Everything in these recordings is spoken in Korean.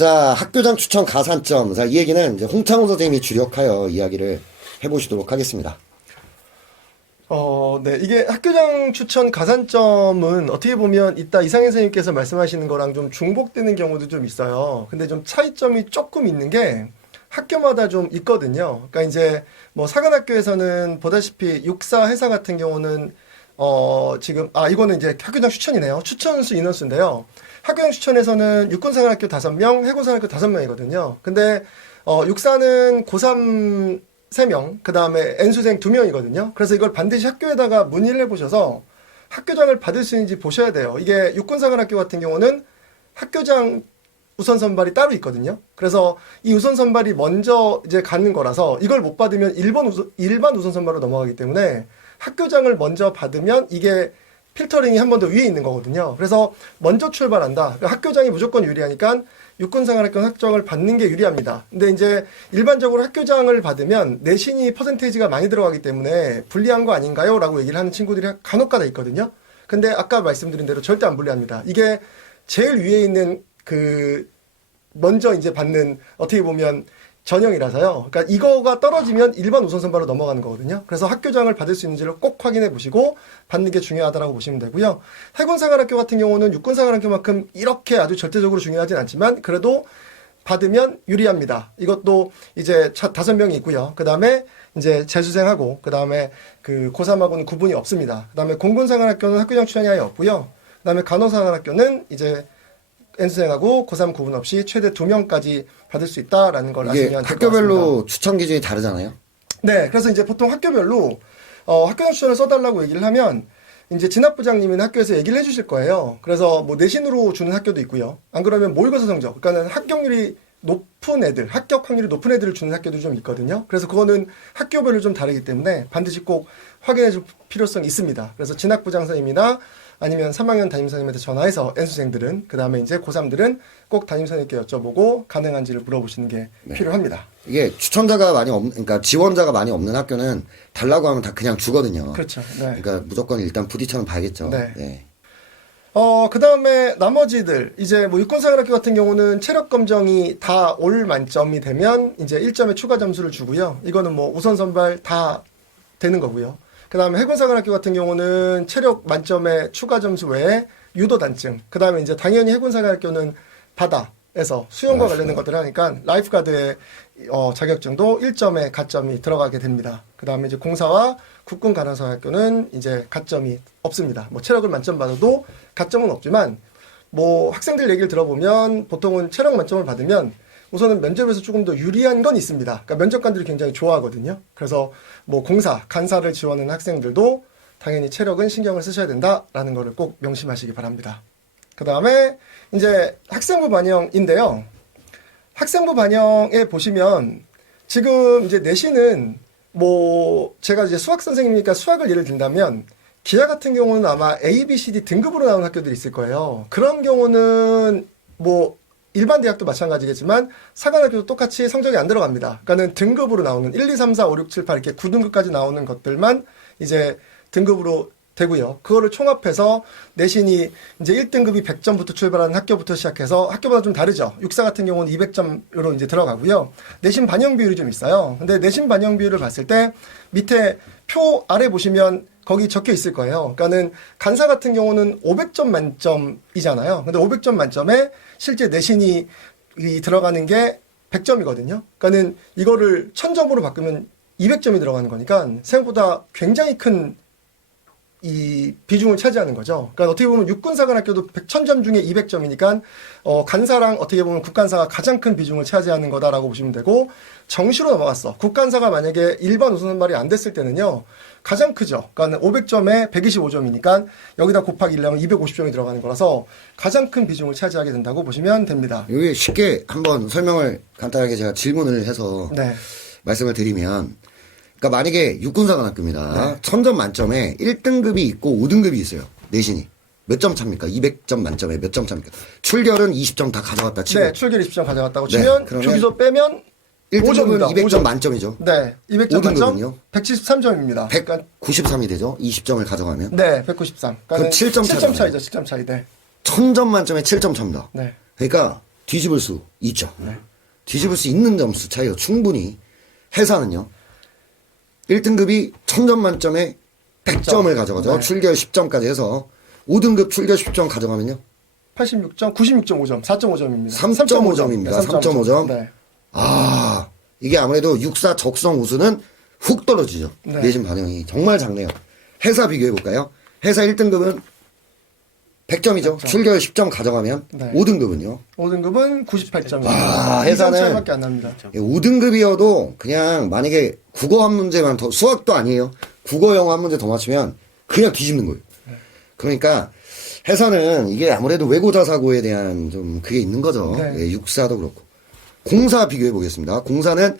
자, 학교장 추천 가산점. 자, 이 얘기는 이제 홍창호 선생님이 주력하여 이야기를 해보시도록 하겠습니다. 네. 이게 학교장 추천 가산점은 어떻게 보면 이따 이상현 선생님께서 말씀하시는 거랑 좀 중복되는 경우도 좀 있어요. 근데 좀 차이점이 조금 있는 게 학교마다 좀 있거든요. 그러니까 이제 뭐 사관학교에서는 보다시피 육사 회사 같은 경우는 지금 이거는 이제 학교장 추천이네요. 추천수 인원수인데요. 학교장 추천에서는 육군사관학교 5명, 해군사관학교 5명이거든요. 근데 육사는 고3 3명, 그 다음에 N수생 2명이거든요. 그래서 이걸 반드시 학교에다가 문의를 해보셔서 학교장을 받을 수 있는지 보셔야 돼요. 이게 육군사관학교 같은 경우는 학교장 우선 선발이 따로 있거든요. 그래서 이 우선 선발이 먼저 이제 가는 거라서 이걸 못 받으면 일반 우선 선발로 넘어가기 때문에 학교장을 먼저 받으면 이게 필터링이 한 번 더 위에 있는 거거든요. 그래서 먼저 출발한다. 그러니까 학교장이 무조건 유리하니까 육군사관학교 학장을 받는 게 유리합니다. 근데 이제 일반적으로 학교장을 받으면 내신이 퍼센테이지가 많이 들어가기 때문에 불리한 거 아닌가요? 라고 얘기를 하는 친구들이 간혹가다 있거든요. 근데 아까 말씀드린 대로 절대 안 불리합니다. 이게 제일 위에 있는 먼저 이제 받는 어떻게 보면 전형이라서요. 그러니까 이거가 떨어지면 일반 우선 선발로 넘어가는 거거든요. 그래서 학교장을 받을 수 있는지를 꼭 확인해 보시고 받는 게 중요하다라고 보시면 되고요. 해군사관학교 같은 경우는 육군사관학교만큼 이렇게 아주 절대적으로 중요하진 않지만 그래도 받으면 유리합니다. 이것도 이제 5명이 있고요. 그 다음에 이제 재수생하고 그 다음에 고3하고는 구분이 없습니다. 그 다음에 공군사관학교는 학교장 추천이 아예 없고요. 그 다음에 간호사관학교는 이제 N수생하고 고3 구분 없이 최대 2명까지 받을 수 있다라는 걸 아시면 될 것 같습니다. 학교별로 추천 기준이 다르잖아요. 네, 그래서 이제 보통 학교별로 학교장 추천을 써달라고 얘기를 하면 이제 진학부장님은 학교에서 얘기를 해주실 거예요. 그래서 뭐 내신으로 주는 학교도 있고요. 안 그러면 모의고사 성적, 그러니까는 합격률이 높은 애들, 합격 확률이 높은 애들을 주는 학교도 좀 있거든요. 그래서 그거는 학교별로 좀 다르기 때문에 반드시 꼭 확인해 줄 필요성이 있습니다. 그래서 진학부장 선생님이나 아니면 3학년 담임선생님한테 전화해서 N수생들은 그 다음에 이제 고3들은 꼭 담임선생님께 여쭤보고 가능한지를 물어보시는 게 필요합니다. 이게 추천자가 많이 그러니까 지원자가 많이 없는 학교는 달라고 하면 다 그냥 주거든요. 그렇죠. 네. 그러니까 무조건 일단 부딪혀는 봐야겠죠. 네. 네. 그 다음에 나머지들, 이제 뭐 육군사관학교 같은 경우는 체력 검정이 다 올 만점이 되면 이제 1점의 추가 점수를 주고요. 이거는 뭐 우선 선발 다 되는 거고요. 그 다음에 해군사관학교 같은 경우는 체력 만점의 추가 점수 외에 유도 단증. 그 다음에 이제 당연히 해군사관학교는 바다에서 수영과 관련된 것들을 하니까 라이프가드의 자격증도 1점의 가점이 들어가게 됩니다. 그 다음에 이제 공사와 국군간호사학교는 이제 가점이 없습니다. 뭐 체력을 만점 받아도 가점은 없지만 뭐 학생들 얘기를 들어보면 보통은 체력 만점을 받으면 우선은 면접에서 조금 더 유리한 건 있습니다. 그러니까 면접관들이 굉장히 좋아하거든요. 그래서 뭐 공사, 간사를 지원하는 학생들도 당연히 체력은 신경을 쓰셔야 된다라는 거를 꼭 명심하시기 바랍니다. 그 다음에 이제 학생부 반영인데요. 학생부 반영에 보시면 지금 이제 내신은 뭐 제가 이제 수학 선생님이니까 수학을 예를 든다면 기하 같은 경우는 아마 A, B, C, D 등급으로 나오는 학교들이 있을 거예요. 그런 경우는 뭐 일반 대학도 마찬가지겠지만 사관학교도 똑같이 성적이 안 들어갑니다. 그러니까는 등급으로 나오는 1, 2, 3, 4, 5, 6, 7, 8 이렇게 9등급까지 나오는 것들만 이제 등급으로 되고요. 그거를 총합해서 내신이 이제 1등급이 100점부터 출발하는 학교부터 시작해서 학교마다 좀 다르죠. 육사 같은 경우는 200점으로 이제 들어가고요. 내신 반영 비율이 좀 있어요. 근데 내신 반영 비율을 봤을 때 밑에 표 아래 보시면 거기 적혀 있을 거예요. 그러니까는 간사 같은 경우는 500점 만점이잖아요. 근데 500점 만점에 실제 내신이 들어가는 게 100점이거든요. 그러니까는 이거를 1000점으로 바꾸면 200점이 들어가는 거니까 생각보다 굉장히 큰 이 비중을 차지하는 거죠. 그러니까 어떻게 보면 육군사관학교도 1000점 중에 200점이니까 간사랑 어떻게 보면 국간사가 가장 큰 비중을 차지하는 거다라고 보시면 되고, 정시로 넘어갔어. 국간사가 만약에 일반 우선 선발이 안 됐을 때는요 가장 크죠. 그러니까 500점에 125점이니까 여기다 곱하기 1하면 250점이 들어가는 거라서 가장 큰 비중을 차지하게 된다고 보시면 됩니다. 여기 쉽게 한번 설명을 간단하게 제가 질문을 해서 네. 말씀을 드리면, 그러니까 만약에 육군사관학교입니다. 1000점 만점에 1등급이 있고 5등급이 있어요. 내신이. 몇 점 차입니까? 200점 만점에 몇 점 차입니까? 출결은 20점 다 가져갔다 치고. 네, 출결 20점 가져갔다고 치면 주기소 빼면 1등급은 200점 5점. 만점이죠. 네, 200점 만점 5등급은요? 173점입니다. 193이 되죠. 20점을 가져가면. 네, 193. 그럼 7점 7점 차이죠. 7점 차이. 네. 1000점 만점에 7점 차입니다. 네. 그러니까 뒤집을 수 있죠. 뒤집을 수 있는 점수 차이가 충분히. 해사는요. 1등급이 1000점 만점에 100점을 가져가죠. 네. 출결 10점까지 해서 5등급 출결 10점 가져가면요. 86점, 96.5점, 4.5점입니다. 3.5점입니다. 3.5점. 네. 아, 이게 아무래도 육사 적성 우수는 훅 떨어지죠. 네. 내신 반영이 정말 작네요. 해사 비교해 볼까요? 해사 1등급은 100점이죠. 100점. 출결 10점 가져가면 네. 5등급은요. 5등급은 98점입니다. 아, 2점 해사는 차이밖에 안 납니다. 5등급이어도 그냥 만약에 국어 한 문제만 더, 수학도 아니에요. 국어 영어 한 문제 더 맞추면 그냥 뒤집는 거예요. 그러니까 해사는 이게 아무래도 외고자 사고에 대한 좀 그게 있는 거죠. 네. 예, 육사도 그렇고. 공사 비교해 보겠습니다. 공사는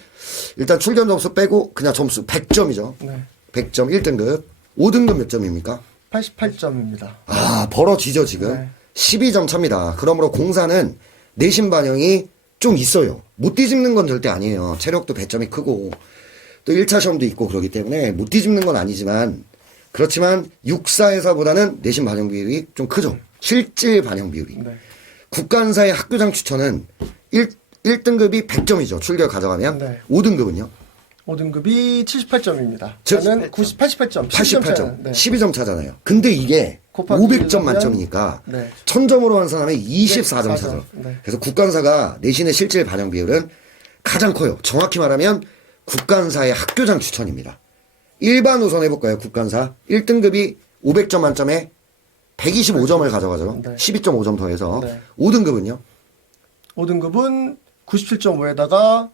일단 출견 점수 빼고 그냥 점수 100점이죠. 네. 100점 1등급. 5등급 몇 점입니까? 88점입니다. 아, 벌어지죠, 지금. 네. 12점 차입니다. 그러므로 공사는 내신 반영이 좀 있어요. 못 뒤집는 건 절대 아니에요. 체력도 배점이 크고, 또 1차 시험도 있고 그러기 때문에 못 뒤집는 건 아니지만, 그렇지만 육사회사보다는 내신 반영 비율이 좀 크죠. 실질 반영 비율이. 네. 국간사의 학교장 추천은 1등급이 100점이죠. 출결 가져가면. 네. 5등급은요? 5등급이 78점입니다. 즉, 저는 88점, 88점. 네. 12점 차잖아요. 근데 이게 곱하기 500점 하면, 만점이니까 네. 1000점으로 환산하면 24점 네, 차죠. 네. 그래서 국간사가 내신의 실질 반영 비율은 가장 커요. 정확히 말하면 국간사의 학교장 추천입니다. 일반 우선 해볼까요? 국간사 1등급이 500점 만점에 125점을 가져가죠. 네. 12.5점 더해서. 네. 5등급은요? 5등급은 97.5에다가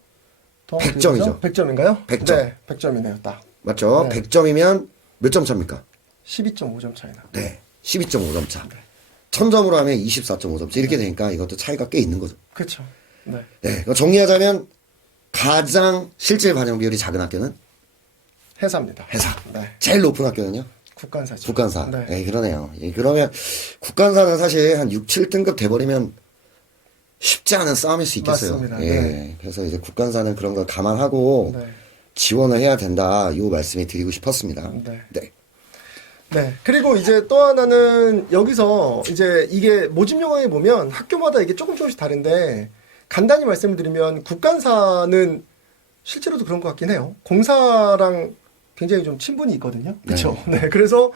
100점이죠. 100점인가요? 100점. 네, 100점이네요, 딱. 맞죠? 네. 100점이면 몇 점 차입니까? 12.5점 차이나. 네. 12.5점 차. 1000점으로 하면 24.5점 차. 이렇게 되니까 이것도 차이가 꽤 있는 거죠. 그렇죠. 네. 네. 그럼 정리하자면 가장 실질 반영 비율이 작은 학교는 해사입니다. 회사. 네. 제일 높은 학교는요? 국간사죠. 국간사. 네. 네, 그러네요. 예, 그러면 국간사는 사실 한 6, 7등급 돼버리면 쉽지 않은 싸움일 수 있겠어요. 맞습니다. 예. 네. 그래서 이제 국간사는 그런 걸 감안하고 네. 지원을 해야 된다. 이 말씀을 드리고 싶었습니다. 네. 네. 네. 그리고 이제 또 하나는 여기서 이제 이게 모집 요강에 보면 학교마다 이게 조금씩 다른데 간단히 말씀을 드리면 국간사는 실제로도 그런 것 같긴 해요. 공사랑 굉장히 좀 친분이 있거든요. 그렇죠. 네. 그래서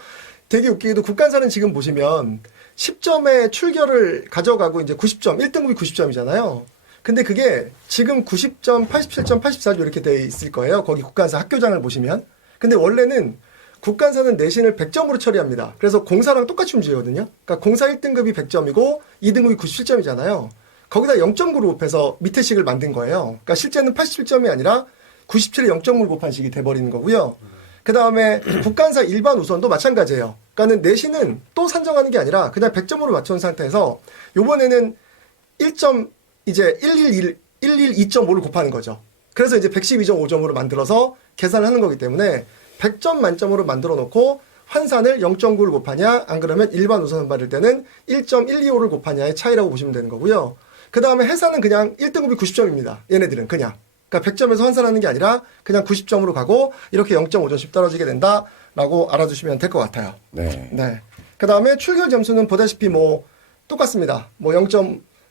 되게 웃기게도 국간사는 지금 보시면 10점의 출결을 가져가고 이제 90점, 1등급이 90점이잖아요. 근데 그게 지금 90점, 87점, 84점 이렇게 돼 있을 거예요. 거기 국간사 학교장을 보시면. 근데 원래는 국간사는 내신을 100점으로 처리합니다. 그래서 공사랑 똑같이 움직이거든요. 그러니까 공사 1등급이 100점이고 2등급이 97점이잖아요. 거기다 0.9로 곱해서 밑에 식을 만든 거예요. 그러니까 실제는 87점이 아니라 97에 0.9를 곱한 식이 돼버리는 거고요. 그 다음에 국간사 일반 우선도 마찬가지예요. 그러니까는 내신은 또 산정하는 게 아니라 그냥 100점으로 맞춰놓은 상태에서 요번에는 1점 이제 112.5를 곱하는 거죠. 그래서 이제 112.5점으로 만들어서 계산을 하는 거기 때문에 100점 만점으로 만들어 놓고 환산을 0.9를 곱하냐 안 그러면 일반 우선을 받을 때는 1.125를 곱하냐의 차이라고 보시면 되는 거고요. 그 다음에 해사는 그냥 1등급이 90점입니다. 얘네들은 그냥. 그러니까 100점에서 환산하는 게 아니라 그냥 90점으로 가고 이렇게 0.5점씩 떨어지게 된다라고 알아두시면 될 것 같아요. 네. 네. 그 다음에 출결 점수는 보다시피 뭐 똑같습니다. 뭐 0.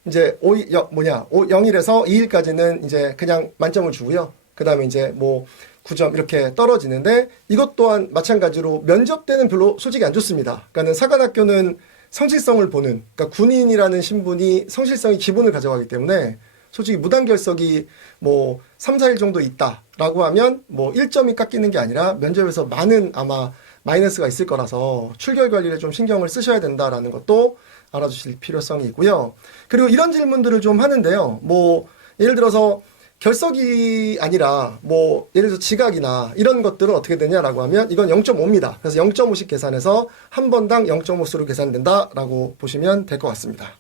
이제 0일에서 2일까지는 이제 그냥 만점을 주고요. 그 다음에 이제 뭐 9점 이렇게 떨어지는데 이것 또한 마찬가지로 면접 때는 별로 솔직히 안 좋습니다. 그러니까는 사관학교는 성실성을 보는, 그러니까 군인이라는 신분이 성실성이 기본을 가져가기 때문에 솔직히 무단결석이 뭐 3, 4일 정도 있다라고 하면 뭐 1점이 깎이는 게 아니라 면접에서 많은 아마 마이너스가 있을 거라서 출결 관리를 좀 신경을 쓰셔야 된다라는 것도 알아주실 필요성이 있고요. 그리고 이런 질문들을 좀 하는데요. 뭐 예를 들어서 결석이 아니라 뭐 예를 들어서 지각이나 이런 것들은 어떻게 되냐라고 하면 이건 0.5입니다. 그래서 0.5씩 계산해서 한 번당 0.5수로 계산된다라고 보시면 될 것 같습니다.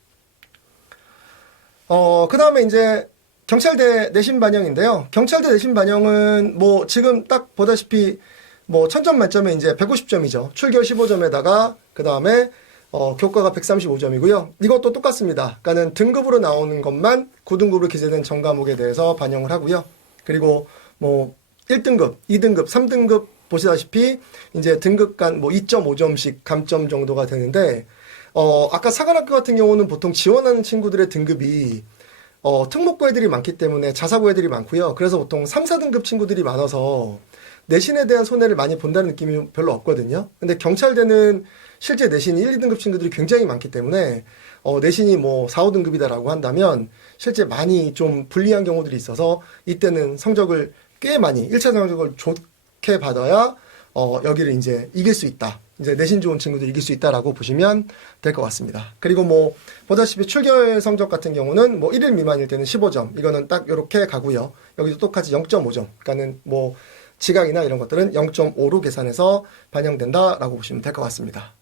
그 다음에 이제 경찰대 내신 반영인데요. 경찰대 내신 반영은 뭐 지금 딱 보다시피 뭐 1000점 만점에 이제 150점이죠. 출결 15점에다가 그 다음에 교과가 135점이고요. 이것도 똑같습니다. 그러니까는 등급으로 나오는 것만 9등급으로 기재된 전 과목에 대해서 반영을 하고요. 그리고 뭐 1등급, 2등급, 3등급 보시다시피 이제 등급 간 뭐 2.5점씩 감점 정도가 되는데 아까 사관학교 같은 경우는 보통 지원하는 친구들의 등급이 특목고 애들이 많기 때문에 자사고 애들이 많고요. 그래서 보통 3, 4등급 친구들이 많아서 내신에 대한 손해를 많이 본다는 느낌이 별로 없거든요. 근데 경찰대는 실제 내신이 1, 2등급 친구들이 굉장히 많기 때문에 내신이 뭐 4, 5등급이다라고 한다면 실제 많이 좀 불리한 경우들이 있어서 이때는 성적을 꽤 많이 1차 성적을 좋게 받아야 여기를 이제 이길 수 있다. 이제 내신 좋은 친구들 이길 수 있다라고 보시면 될 것 같습니다. 그리고 뭐 보다시피 출결 성적 같은 경우는 뭐 1일 미만일 때는 15점. 이거는 딱 이렇게 가고요. 여기도 똑같이 0.5점. 그러니까는 뭐 지각이나 이런 것들은 0.5로 계산해서 반영된다라고 보시면 될 것 같습니다.